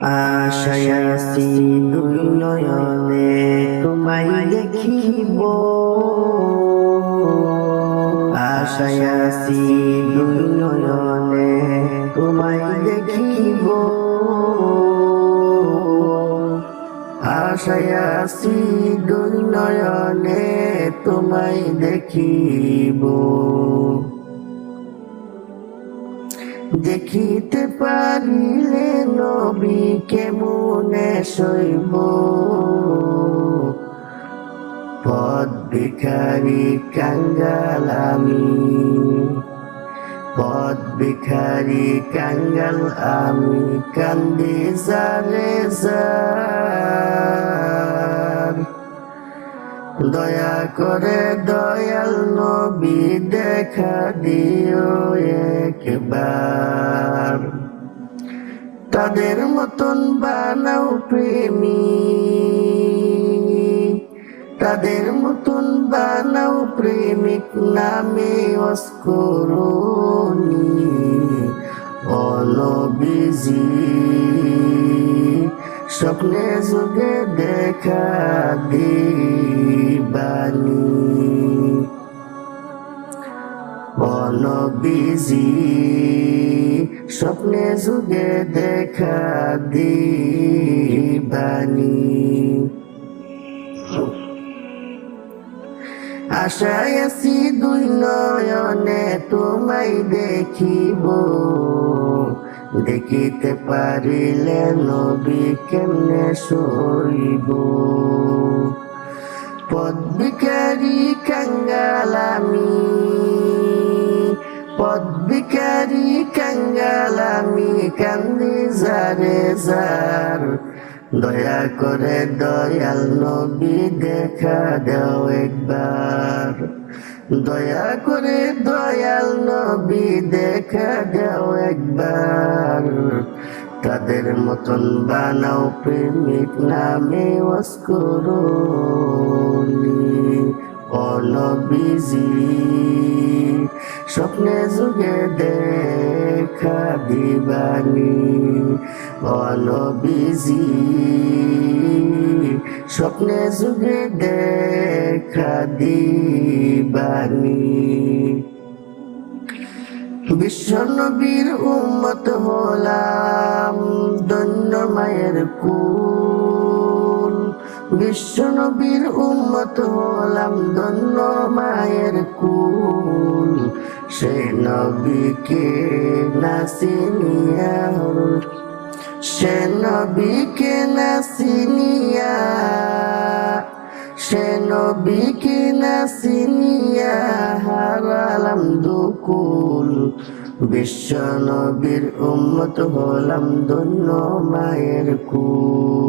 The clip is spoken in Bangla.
আশায় আসি নয়নে তোমায় দেখিব। আশায় আসি নয়নে তোমায় দেখিব। আশায় আসি নয়নে তোমায় দেখিব। দেখিতে পারিলে নবী কেমনে সইব? পদ ভিখারি কাঙ্গাল আমি। পদ ভিখারি কাঙ্গাল আমি। কান্দি যার। দয়া করে দয়াল নবী দেখা দিও একবার। তাদের মতন বানাও প্রেমী। তাদের মতন বানাও প্রেমিক নামে অস্করণী। অনবিজি, স্বপ্নে যুগে দেখা দিবানি। অনবিজি স্বপ্নে যুগে দেখা দিবানি। আশায় আছি দুই নয়নে তোমায় দেখিব। দেখিতে পারিলে নবী কেমনে সইব? পদ্মিকারী কাঙ্গাল কান্দি যারে যার দয়া করে দয়াল নবী দেখা দাও একবার। দয়া করে দয়াল নবী দেখা দাও একবার। তাদের মতন বানাও প্রেমিক নামে অস্করণী অনবিজি স্বপ্নে যুগে দেখা দিবানি অনবিজি স্বপ্নে যুগে দেখা দিবানি। বিশ্বনবীর উম্মত হলাম দন্য মায়ের কুল। বিশ্বনবীর উম্মত হলাম দন্য মায়ের কুল। সে নবীকে নাসিনিয়া সে নবীকে নাসিনিয়া সে নবীকে নাসিনিয়া হারালাম দুকুল বিশ্ব নবীর উম্মত হলাম ধন্য মায়ের কুল।